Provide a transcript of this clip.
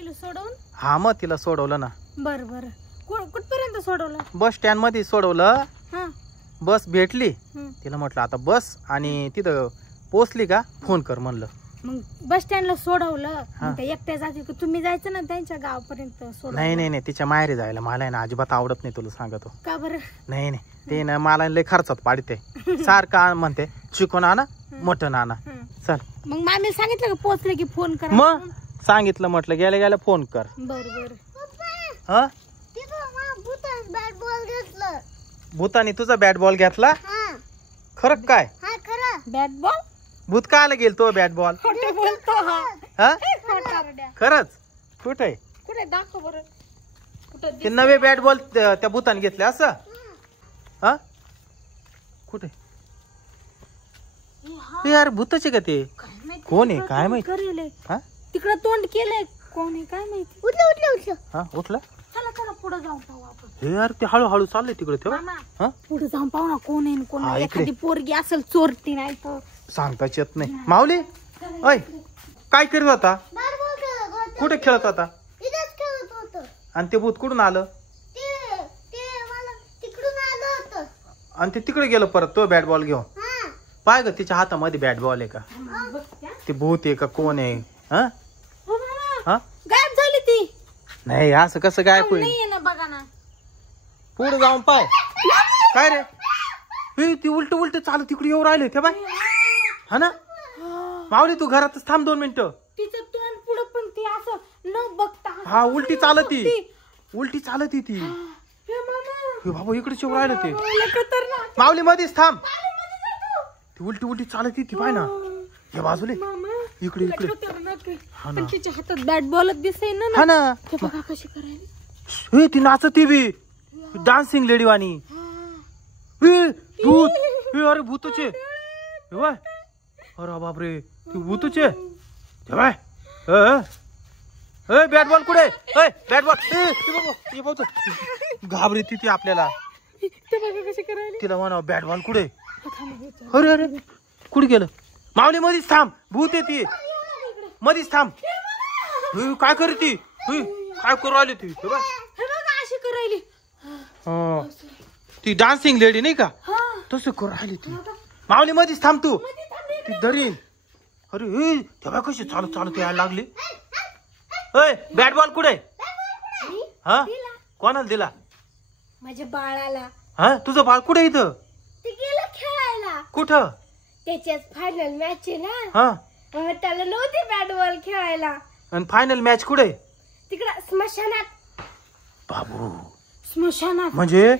मामीला सोडवून? हा मग तिला सोडवलं ना. बर बर. कुठपर्यंत सोडवलं? बस स्टँड मध्ये सोडवलं. हा. बस भेटली तिला म्हटलं आता बस आणि तिथं पोचली का फोन कर म्हणलं. मग बस स्टँडला सोडवलं. मग एकट्या जाते का तुम्ही जायचं ना त्यांच्या गावापर्यंत सोडवलं? नाही नाही नाही तिच्या माहेरी जायला मला आहे ना अजिबात आवडत नाही तुला सांगतो. का बरं? नाही नाही ते ना मला लय खर्चात पाडते सारखं म्हणते चिकन आणा मटन आणा. चल मग मामी सांगितलं का पोचले की फोन करा? मग सांगितलं म्हटलं गेल्या गेल्या फोन कर. बर बर. हा भूतानी तुझा बॅट बॉल घेतला? खरं काय? Bat ball? भूत का आला गेल तो बॅट बॉल? हा खरंच? कुठे कुठे दाखव बरं. कुठे ते नवे बॅट बॉल त्या भूतानी घेतले असं? हा कुठे यार भूताचे का ते? कोण आहे काय माहिती? तिकडं तोंड केलंय कोण आहे काय माहिती? हा उठला. चला चला पुढे जाऊन पाहू आपण. हे यार ते हळूहळू चाललंय तिकडे तेव्हा. पुढे जाऊन पाहू ना कोण आहे कोण नाही. एखादी पोरगी असेल चोरटी नाही तर सांगताच येत नाही. माऊली अय काय करत होता? कुठे खेळत होता? आणि ते भूत कुठून आलं? आणि ते तिकडे गेलं परत तो बॅट बॉल घेऊन. पाय ग तिच्या हातामध्ये बॅट बॉल आहे का? ते भूत आहे का कोण आहे? गायब झाली ती. नाही असं कसं गायब होईल? नाहीये ना बघा ना. पुढे जाऊन पाय. काय रे ती उलट उलट चालू तिकडे येऊ राहिले ते बाय. हा ना माऊली तू घरातच थांब 2 मिनिटं. तिचं तोंड पुढे पण ती असं न बघता. हा उलटी चालती उलटी चालती ती. बाबा इकडे येऊ राहिलं ते. माऊली मध्येच थांब. ती उलटी उलटी चालती ती पाय ना या बाजूले इकडे इकडे. हा ना तिच्या हातात बॅट बॉलच दिसे ना. हा ना बघा कशी करायला. हे ती नाचती बी डान्सिंग लेडी वाणी. भूत अरे भूतचे अरे बापरे ती भूतचे बाय. बॅट बॉल कुठे? बॅट बॉल घाबरी ती आपल्याला. तिला म्हणा बॅट बॉल कुठे? अरे अरे कुठे गेलं? माऊली मधीच थांब भूत आहे ती. मधीच थांब. काय करती? काय करू राहिली ती? अशी करायली ती डान्सिंग लेडी नाही का तसं करू राहिली ती. माऊली मधीच थांब तू ती धरीन. अरे तेव्हा कशी चालत चालत यायला लागली. बॅट बॉल कुठे? हा कोणाला दिला? माझ्या बाळाला. हा तुझं बाळ कुठे इथं? ते गेलं खेळायला. कुठं? त्याच्याच फायनल मॅच आहे ना. हा त्याला नव्हती बॅट बॉल खेळायला. आणि फायनल मॅच कुठे? तिकडं स्मशानात. बाबू स्मशानात म्हणजे